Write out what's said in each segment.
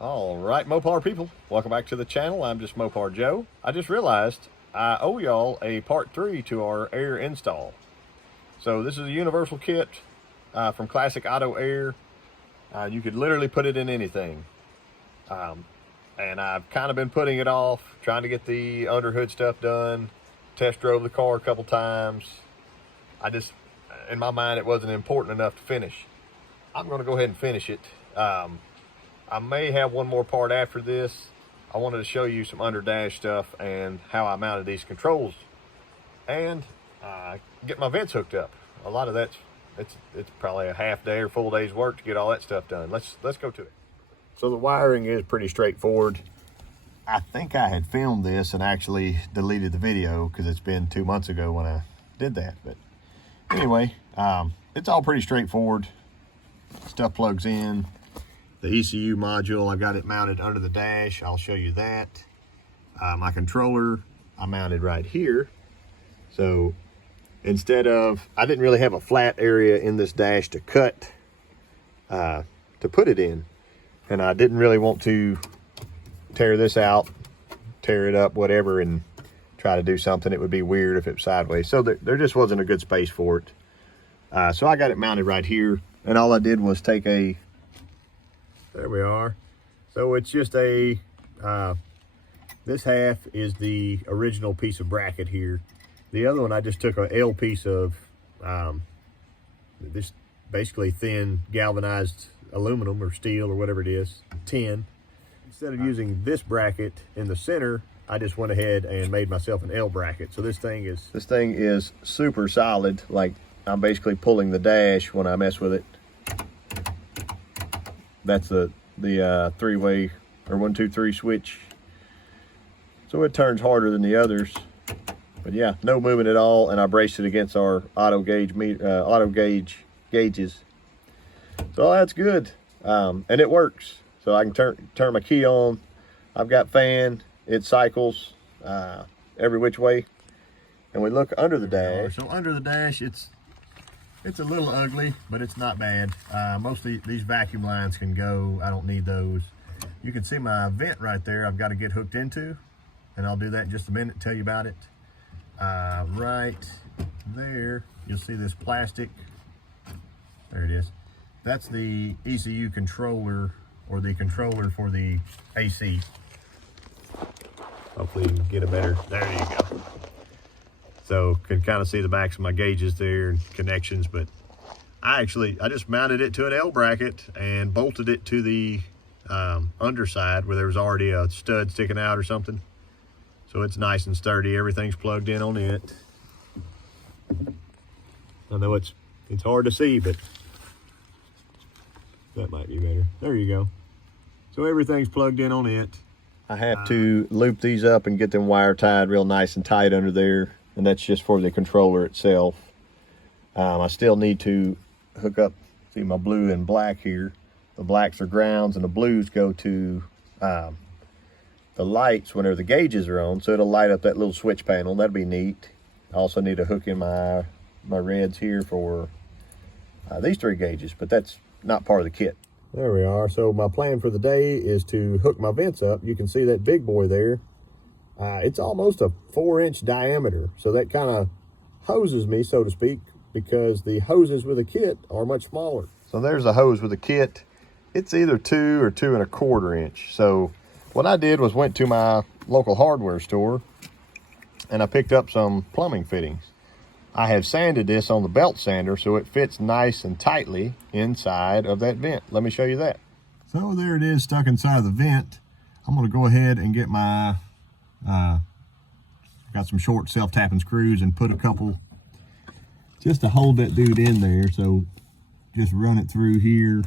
All right, Mopar people, welcome back to the channel. I'm just Mopar Joe. I just realized I owe y'all a part 3 to our air install. So this is a universal kit from Classic Auto Air. You could literally put it in anything. And I've kind of been putting it off, trying to get the underhood stuff done. Test drove the car a couple times. In my mind, it wasn't important enough to finish. I'm going to go ahead and finish it. I may have one more part after this. I wanted to show you some Underdash stuff and how I mounted these controls and get my vents hooked up. A lot of that's it's probably a half day or full day's work to get all that stuff done. Let's go to it. So the wiring is pretty straightforward. I think I had filmed this and actually deleted the video because it's been 2 months ago when I did that. But anyway, it's all pretty straightforward. Stuff plugs in. The ECU module, I got it mounted under the dash. I'll show you that. My controller, I mounted right here. So instead of, I didn't really have a flat area in this dash to cut, to put it in. And I didn't really want to tear this out, tear it up, whatever, and try to do something. It would be weird if it was sideways. So there just wasn't a good space for it. So I got it mounted right here. And all I did was take there we are. So it's just this half is the original piece of bracket here. The other one, I just took a L piece of this basically thin galvanized aluminum or steel or whatever it is, tin. Instead of using this bracket in the center, I just went ahead and made myself an L bracket. So this thing is super solid. Like, I'm basically pulling the dash when I mess with it. That's the three-way or 1, 2, 3 switch. So it turns harder than the others. But yeah, no movement at all, and I braced it against our auto gauge gauges. So that's good, and it works. So I can turn my key on. I've got fan. It cycles every which way. And we look under the dash. So under the dash, it's a little ugly, but it's not bad. Mostly these vacuum lines can go. I don't need those. You can see my vent right there I've got to get hooked into, and I'll do that in just a minute, tell you about it. Right there, you'll see this plastic. There it is. That's the ECU controller, or the controller for the AC. Hopefully you can get a better, there you go. So can kind of see the backs of my gauges there and connections, but I just mounted it to an L bracket and bolted it to the underside where there was already a stud sticking out or something. So it's nice and sturdy. Everything's plugged in on it. I know it's hard to see, but that might be better. There you go. So everything's plugged in on it. I have to loop these up and get them wire tied real nice and tight under there. And that's just for the controller itself. I still need to hook up, see my blue and black here. The blacks are grounds and the blues go to the lights whenever the gauges are on. So it'll light up that little switch panel. That'd be neat. I also need to hook in my reds here for these 3 gauges, but that's not part of the kit. There we are. So my plan for the day is to hook my vents up. You can see that big boy there. It's almost a 4-inch diameter, so that kind of hoses me, so to speak, because the hoses with a kit are much smaller. So there's a hose with a kit. It's either 2 or 2 1/4 inch. So what I did was went to my local hardware store and I picked up some plumbing fittings. I have sanded this on the belt sander so it fits nice and tightly inside of that vent. Let me show you that. So there it is, stuck inside of the vent. I'm going to go ahead and get my got some short self-tapping screws and put a couple just to hold that dude in there. So just run it through here.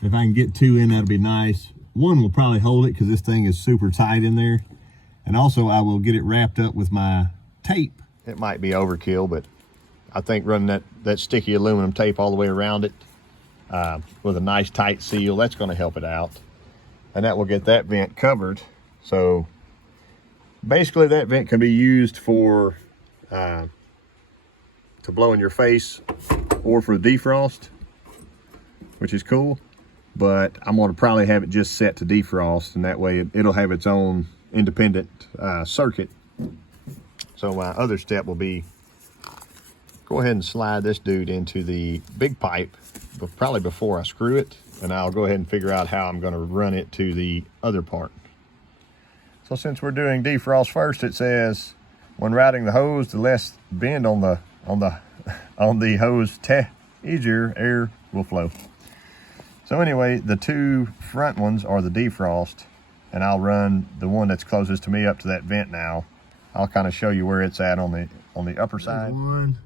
If I can get 2 in, that'll be nice. 1 will probably hold it because this thing is super tight in there. And also I will get it wrapped up with my tape. It might be overkill, but I think running that sticky aluminum tape all the way around it with a nice tight seal, that's going to help it out. And that will get that vent covered. So basically that vent can be used for to blow in your face or for defrost, which is cool. but I'm going to probably have it just set to defrost, and that way it'll have its own independent circuit. So my other step will be go ahead and slide this dude into the big pipe, but probably before I screw it, and I'll go ahead and figure out how I'm going to run it to the other part. So since we're doing defrost first, it says when routing the hose, the less bend on the hose, easier air will flow. So anyway, the two front ones are the defrost, and I'll run the one that's closest to me up to that vent now. I'll kind of show you where it's at on the upper side. One,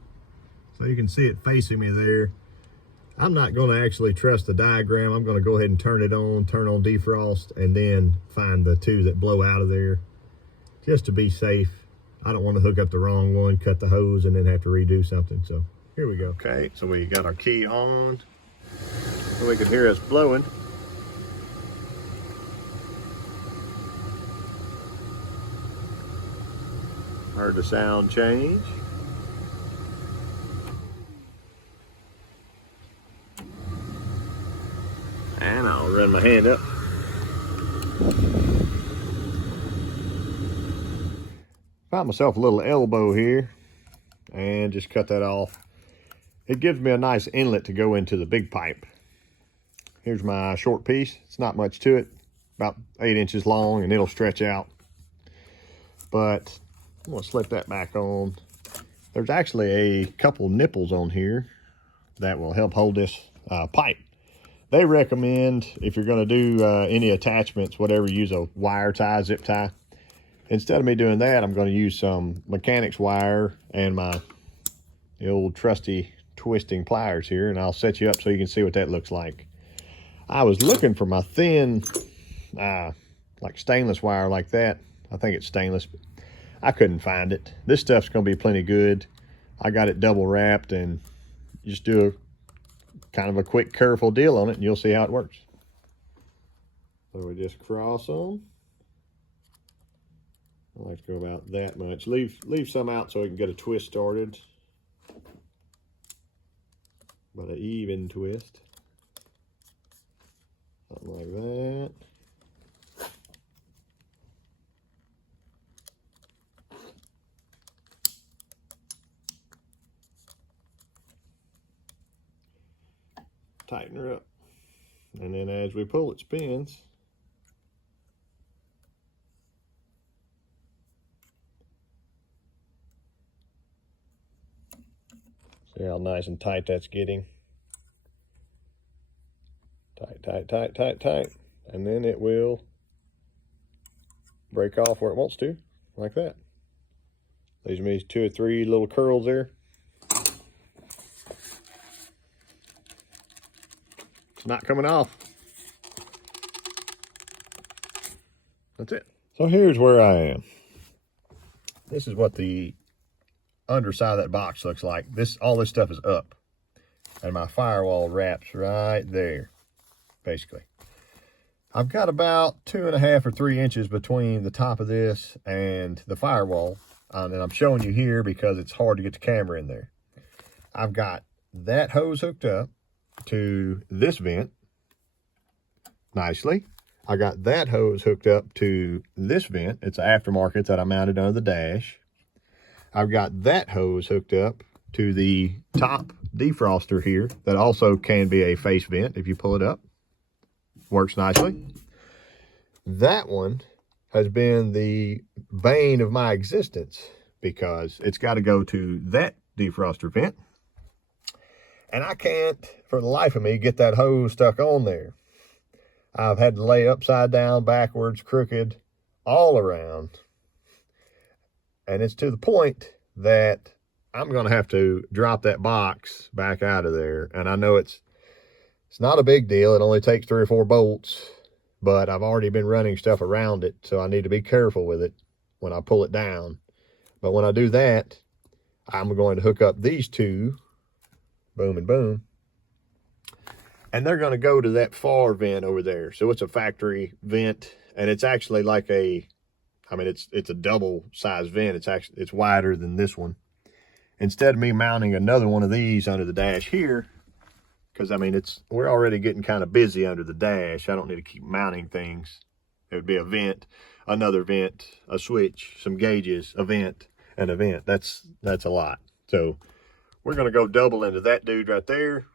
so you can see it facing me there. I'm not going to actually trust the diagram. I'm going to go ahead and turn on defrost, and then find the two that blow out of there, just to be safe. I don't want to hook up the wrong one, cut the hose, and then have to redo something. So here we go. Okay, so we got our key on, so we can hear us blowing. Heard the sound change. And I'll run my hand up. Found myself a little elbow here and just cut that off. It gives me a nice inlet to go into the big pipe. Here's my short piece. It's not much to it, about 8 inches long, and it'll stretch out. But I'm gonna slip that back on. There's actually a couple nipples on here that will help hold this pipe. They recommend, if you're gonna do any attachments, whatever, use a wire tie, zip tie. Instead of me doing that, I'm gonna use some mechanics wire and the old trusty twisting pliers here, and I'll set you up so you can see what that looks like. I was looking for my thin, like stainless wire like that. I think it's stainless, but I couldn't find it. This stuff's gonna be plenty good. I got it double wrapped, and just do a kind of a quick, careful deal on it, and you'll see how it works. So we just cross them. I like to go about that much. Leave some out so we can get a twist started. But an even twist. Something like that. Tighten her up. And then as we pull, it spins. See how nice and tight that's getting. Tight, tight, tight, tight, tight. And then it will break off where it wants to, like that. Leaves me 2 or 3 little curls there. It's not coming off. That's it. So here's where I am. This is what the underside of that box looks like. All this stuff is up, and my firewall wraps right there, basically. I've got about 2.5 or 3 inches between the top of this and the firewall, and I'm showing you here because it's hard to get the camera in there. I've got that hose hooked up to this vent nicely. I got that hose hooked up to this vent. It's an aftermarket that I mounted under the dash. I've got that hose hooked up to the top defroster here that also can be a face vent if you pull it up. Works nicely. That one has been the bane of my existence because it's got to go to that defroster vent. And I can't, for the life of me, get that hose stuck on there. I've had to lay upside down, backwards, crooked, all around. And it's to the point that I'm going to have to drop that box back out of there. And I know it's not a big deal. It only takes 3 or 4 bolts, but I've already been running stuff around it, so I need to be careful with it when I pull it down. But when I do that, I'm going to hook up these two, boom and boom, and they're going to go to that far vent over there. So it's a factory vent, and it's actually like it's a double size vent. It's wider than this one. Instead of me mounting another one of these under the dash here, because I mean, we're already getting kind of busy under the dash. I don't need to keep mounting things. It would be a vent, another vent, a switch, some gauges, a vent, and a vent. That's a lot. So we're going to go double into that dude right there.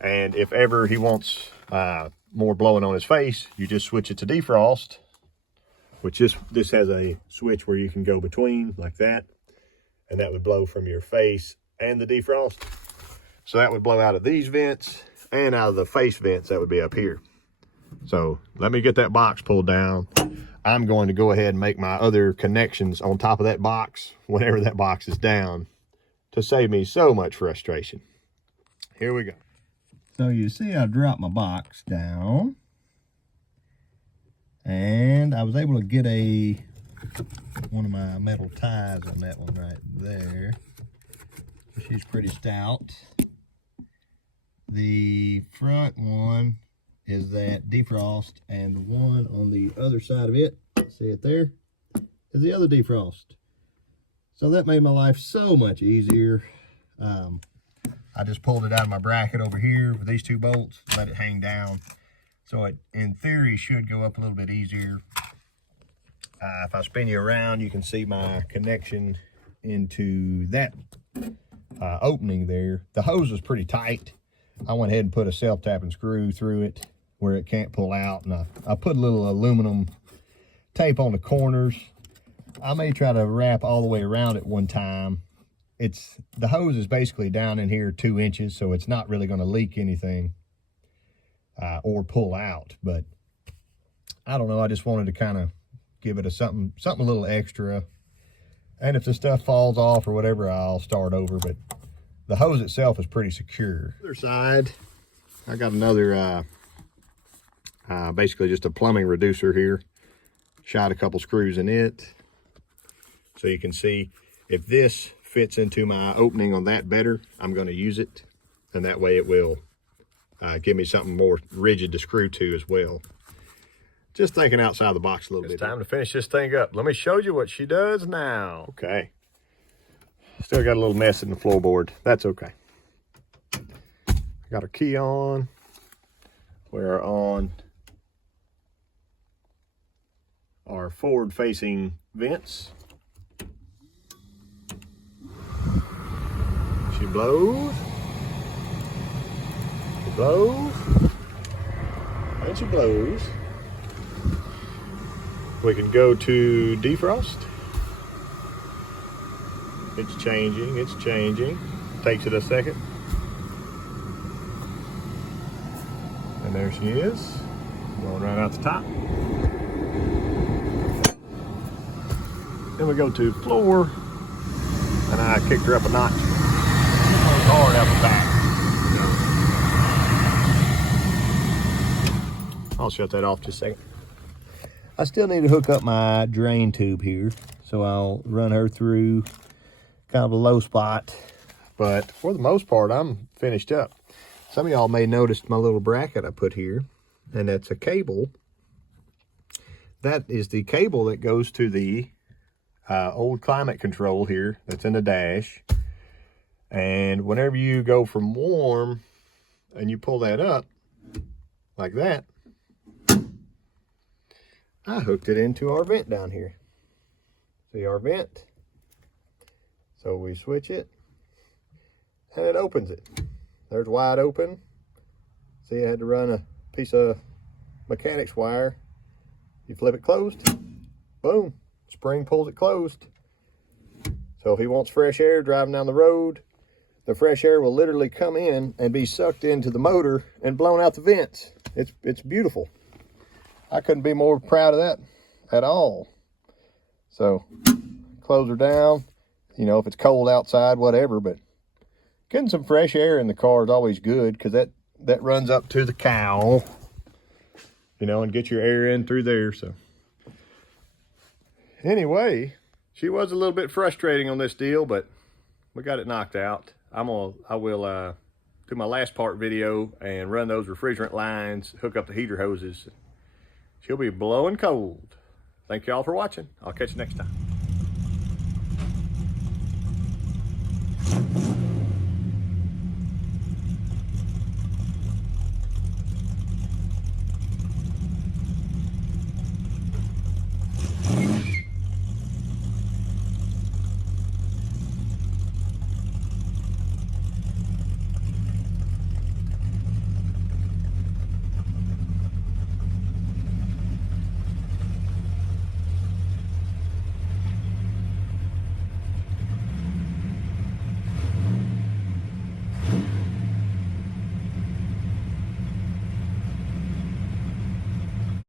And if ever he wants more blowing on his face, you just switch it to defrost, which this has a switch where you can go between like that, and that would blow from your face and the defrost. So that would blow out of these vents and out of the face vents that would be up here. So let me get that box pulled down. I'm going to go ahead and make my other connections on top of that box whenever that box is down to save me so much frustration. Here we go. So you see I dropped my box down, and I was able to get one of my metal ties on that one right there. She's pretty stout. The front one is that defrost, and the one on the other side of it, see it there, is the other defrost. So that made my life so much easier. I just pulled it out of my bracket over here with these two bolts, let it hang down. So it, in theory, should go up a little bit easier. If I spin you around, you can see my connection into that opening there. The hose was pretty tight. I went ahead and put a self-tapping screw through it where it can't pull out. And I put a little aluminum tape on the corners. I may try to wrap all the way around it one time. The hose is basically down in here 2 inches, so it's not really going to leak anything or pull out. But I don't know, I just wanted to kind of give it something a little extra. And if the stuff falls off or whatever, I'll start over. But the hose itself is pretty secure. Other side, I got another basically just a plumbing reducer here. Shot a couple screws in it, so you can see if this fits into my opening on that better, I'm going to use it, and that way it will give me something more rigid to screw to as well. Just thinking outside the box a little bit. It's time to finish this thing up. Let me show you what she does now. Okay. Still got a little mess in the floorboard. That's okay. Got our key on. We're on our forward-facing vents. She blows. She blows. And she blows. We can go to defrost. It's changing, it's changing. Takes it a second. And there she is, going right out the top. Then we go to floor, and I kicked her up a notch. Hard out the back. I'll shut that off just a second. I still need to hook up my drain tube here, so I'll run her through kind of a low spot. But for the most part, I'm finished up. Some of y'all may notice my little bracket I put here, and that's a cable. That is the cable that goes to the old climate control here that's in the dash. And whenever you go from warm and you pull that up like that, I hooked it into our vent down here. See our vent? So we switch it and it opens it. There's wide open. See, I had to run a piece of mechanics wire. You flip it closed, boom, spring pulls it closed. So if he wants fresh air driving down the road, the fresh air will literally come in and be sucked into the motor and blown out the vents. It's beautiful. I couldn't be more proud of that at all. So close her down. You know, if it's cold outside, whatever, but getting some fresh air in the car is always good, because that runs up to the cowl, you know, and get your air in through there. So anyway, she was a little bit frustrating on this deal, but we got it knocked out. I will do my last part video and run those refrigerant lines, hook up the heater hoses. She'll be blowing cold. Thank y'all for watching. I'll catch you next time.